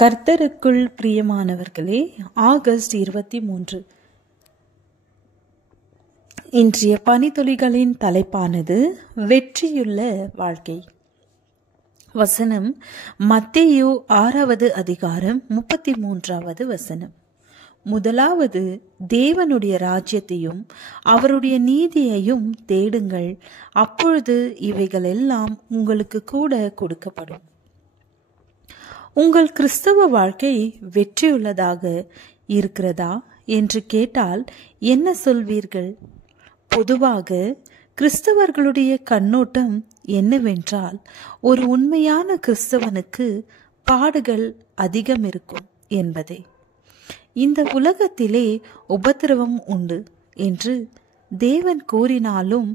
கர்த்தருக்குள் பிரியமானவர்களே, ஆகஸ்ட் 23. இன்றைய பனித்துளிகளின் தலைப்பானது வெற்றியுள்ள வாழ்க்கை. வசனம் மத்தேயு 6வது அதிகாரம் 33வது வசனம். முதலாவது தேவனுடைய ராஜ்யத்தையும் அவருடைய நீதியையும் தேடுங்கள், அப்பொழுது இவைகளெல்லாம் உங்களுக்கு கூட கொடுக்கப்படும். உங்கள் கிறிஸ்தவ வாழ்க்கை வெற்றியுள்ளதாக இருக்கிறதா என்று கேட்டால் என்ன சொல்வீர்கள்? பொதுவாக கிறிஸ்தவர்களுடைய கண்ணோட்டம் என்னவென்றால், ஒரு உண்மையான கிறிஸ்தவனுக்கு பாடுகள் அதிகம் இருக்கும் என்பதே. இந்த உலகத்திலே உபத்திரவம் உண்டு என்று தேவன் கூறினாலும்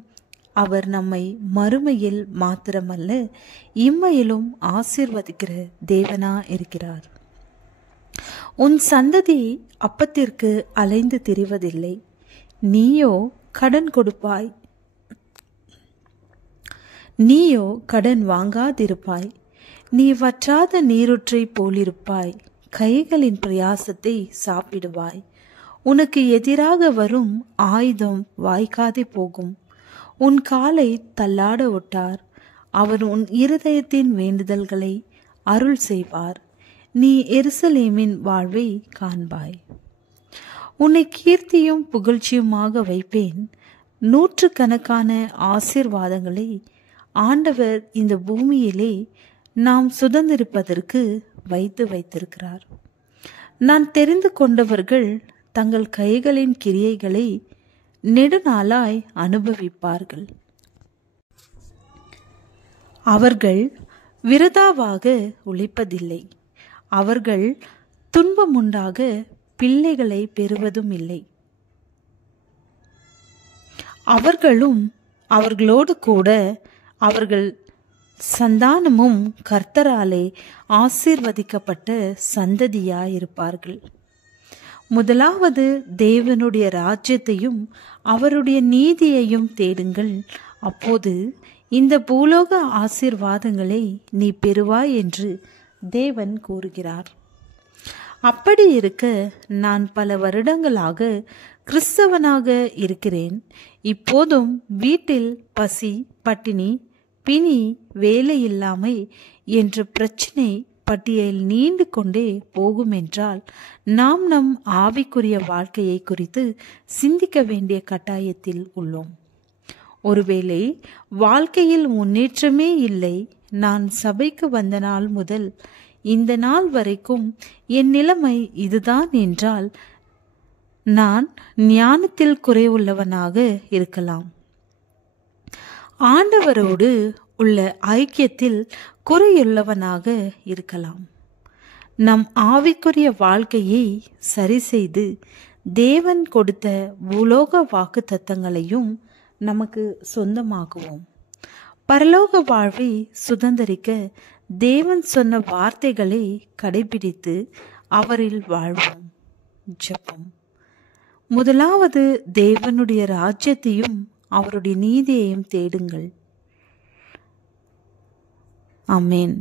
அவர் நம்மை மறுமையில் மாத்திரமல்ல, இம்மையிலும் ஆசீர்வதிக்கிற தேவனா இருக்கிறார். உன் சந்ததி அப்பத்திற்கு அலைந்து திரிவதில்லை, நீயோ கடன் கொடுப்பாய், நீயோ கடன் வாங்காதிருப்பாய், நீ வற்றாத நீரூற்றை போலிருப்பாய், கைகளின் பிரயாசத்தை சாப்பிடுவாய், உனக்கு எதிராக வரும் ஆயுதம் வாய்க்காதே போகும், உன் காலை தள்ளாட விட்டார், அவர் உன் இருதயத்தின் வேண்டுதல்களை அருள் செய்வார், நீ எருசலேமின் வாழ்வை காண்பாய். உன்னை கீர்த்தியும் புகழ்ச்சியுமாக வைப்பேன். நூற்றுக்கணக்கான ஆசீர்வாதங்களை ஆண்டவர் இந்த பூமியிலே நாம் சுதந்திரிப்பதற்கு வைத்திருக்கிறார். நான் தெரிந்து கொண்டவர்கள் தங்கள் கைகளின் கிரியைகளை நெடுநாளாய் அனுபவிப்பார்கள். அவர்கள் விரதாவாக உழைப்பதில்லை, அவர்கள் துன்பமுண்டாக பிள்ளைகளை பெறுவதும் இல்லை. அவர்களும் அவர்களோடு கூட அவர்கள் சந்தானமும் கர்த்தராலே ஆசீர்வதிக்கப்பட்ட சந்ததியாயிருப்பார்கள். முதலாவது தேவனுடைய ராஜ்யத்தையும் அவருடைய நீதியையும் தேடுங்கள், அப்போது இந்த பூலோக ஆசீர்வாதங்களை நீ பெறுவாய் என்று தேவன் கூறுகிறார். அப்படி இருக்க நான் பல வருடங்களாக கிறிஸ்தவனாக இருக்கிறேன். இப்போதும் வீட்டில் பசி, பட்டினி, பிணி, வேலை இல்லாமை என்ற பிரச்சனை பட்டியல் நீண்டு கொண்டே போகும் என்றால், நாம் நம் ஆவிக்குரிய வாழ்க்கையை குறித்து சிந்திக்க வேண்டிய கட்டாயத்தில் உள்ளோம். ஒருவேளை வாழ்க்கையில் முன்னேற்றமே இல்லை, நான் சபைக்கு வந்த நாள் முதல் இந்த நாள் வரைக்கும் என் நிலைமை இதுதான் என்றால், நான் ஞானத்தில் குறைவுள்ளவனாக இருக்கலாம், ஆண்டவரோடு உள்ள ஐக்கியத்தில் குறையுள்ளவனாக இருக்கலாம். நம் ஆவிக்குரிய வாழ்க்கையை சரி செய்து தேவன் கொடுத்த பூலோக வாக்கு தத்தங்களையும் நமக்கு சொந்தமாக்குவோம். பரலோக வாழ்வை சுதந்திரிக்க தேவன் சொன்ன வார்த்தைகளை கடைபிடித்து அவரில் வாழ்வோம். ஜெபம். முதலாவது தேவனுடைய ராஜ்யத்தையும் அவருடைய நீதியையும் தேடுங்கள். ஆமென்.